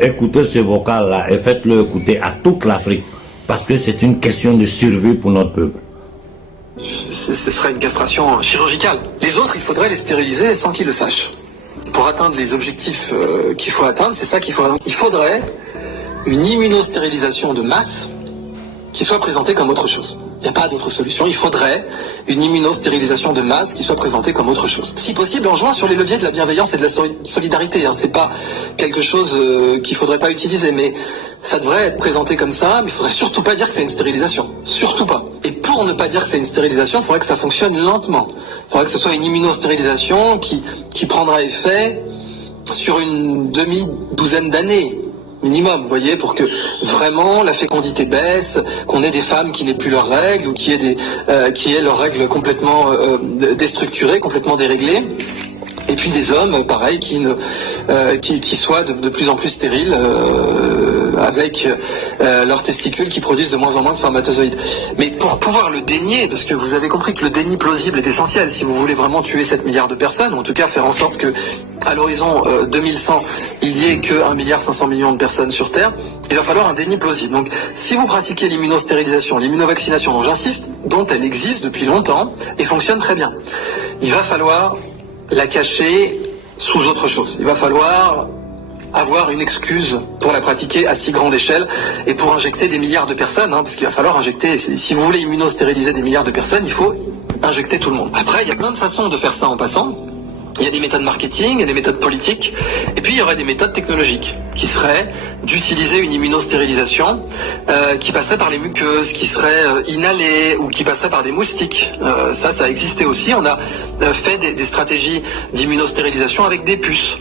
écoutez ce vocal-là et faites-le écouter à toute l'Afrique. Parce que c'est une question de survie pour notre peuple. Ce serait une castration chirurgicale. Les autres, il faudrait les stériliser sans qu'ils le sachent. Pour atteindre les objectifs qu'il faut atteindre, c'est ça qu'il faudrait. Il faudrait une immunostérilisation de masse qui soit présentée comme autre chose. Il n'y a pas d'autre solution. Il faudrait une immunostérilisation de masse qui soit présentée comme autre chose. Si possible, en jouant sur les leviers de la bienveillance et de la solidarité. C'est pas quelque chose qu'il faudrait pas utiliser, mais ça devrait être présenté comme ça. Mais il faudrait surtout pas dire que c'est une stérilisation. Surtout pas. Et pour ne pas dire que c'est une stérilisation, il faudrait que ça fonctionne lentement. Il faudrait que ce soit une immunostérilisation qui prendra effet sur une demi-douzaine d'années. Minimum, vous voyez, pour que vraiment la fécondité baisse, qu'on ait des femmes qui n'aient plus leurs règles ou qui aient leurs règles complètement déstructurées, complètement déréglées. Et puis des hommes, pareil, qui soient de plus en plus stériles avec leurs testicules qui produisent de moins en moins de spermatozoïdes. Mais pour pouvoir le dénier, parce que vous avez compris que le déni plausible est essentiel, si vous voulez vraiment tuer 7 milliards de personnes, ou en tout cas faire en sorte que à l'horizon 2100, il n'y ait que 1,5 milliard de personnes sur Terre, il va falloir un déni plausible. Donc si vous pratiquez l'immunostérilisation, l'immunovaccination, dont j'insiste, dont elle existe depuis longtemps et fonctionne très bien, il va falloir la cacher sous autre chose. Il va falloir avoir une excuse pour la pratiquer à si grande échelle et pour injecter des milliards de personnes, parce qu'il va falloir injecter, si vous voulez immunostériliser des milliards de personnes, il faut injecter tout le monde. Après, il y a plein de façons de faire ça en passant. Il y a des méthodes marketing, il y a des méthodes politiques, et puis il y aurait des méthodes technologiques, qui seraient d'utiliser une immunostérilisation qui passerait par les muqueuses, qui serait inhalée, ou qui passerait par des moustiques. Ça a existé aussi. On a fait des stratégies d'immunostérilisation avec des puces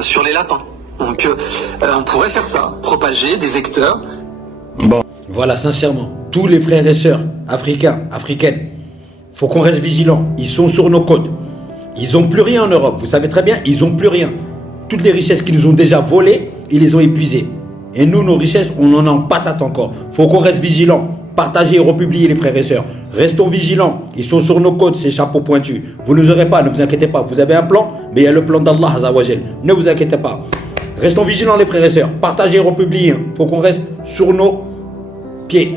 sur les lapins. Donc on pourrait faire ça, propager des vecteurs. Bon. Voilà, sincèrement, tous les frères et sœurs africains, africaines, faut qu'on reste vigilants. Ils sont sur nos côtes. Ils n'ont plus rien en Europe. Vous savez très bien, ils n'ont plus rien. Toutes les richesses qu'ils nous ont déjà volées, ils les ont épuisées. Et nous, nos richesses, on en a en patate encore. Faut qu'on reste vigilants. Partagez et republiez les frères et sœurs. Restons vigilants. Ils sont sur nos côtes, ces chapeaux pointus. Vous ne nous aurez pas, ne vous inquiétez pas. Vous avez un plan, mais il y a le plan d'Allah Azawajal. Ne vous inquiétez pas. Restons vigilants les frères et sœurs. Partagez et republiez. Faut qu'on reste sur nos pieds.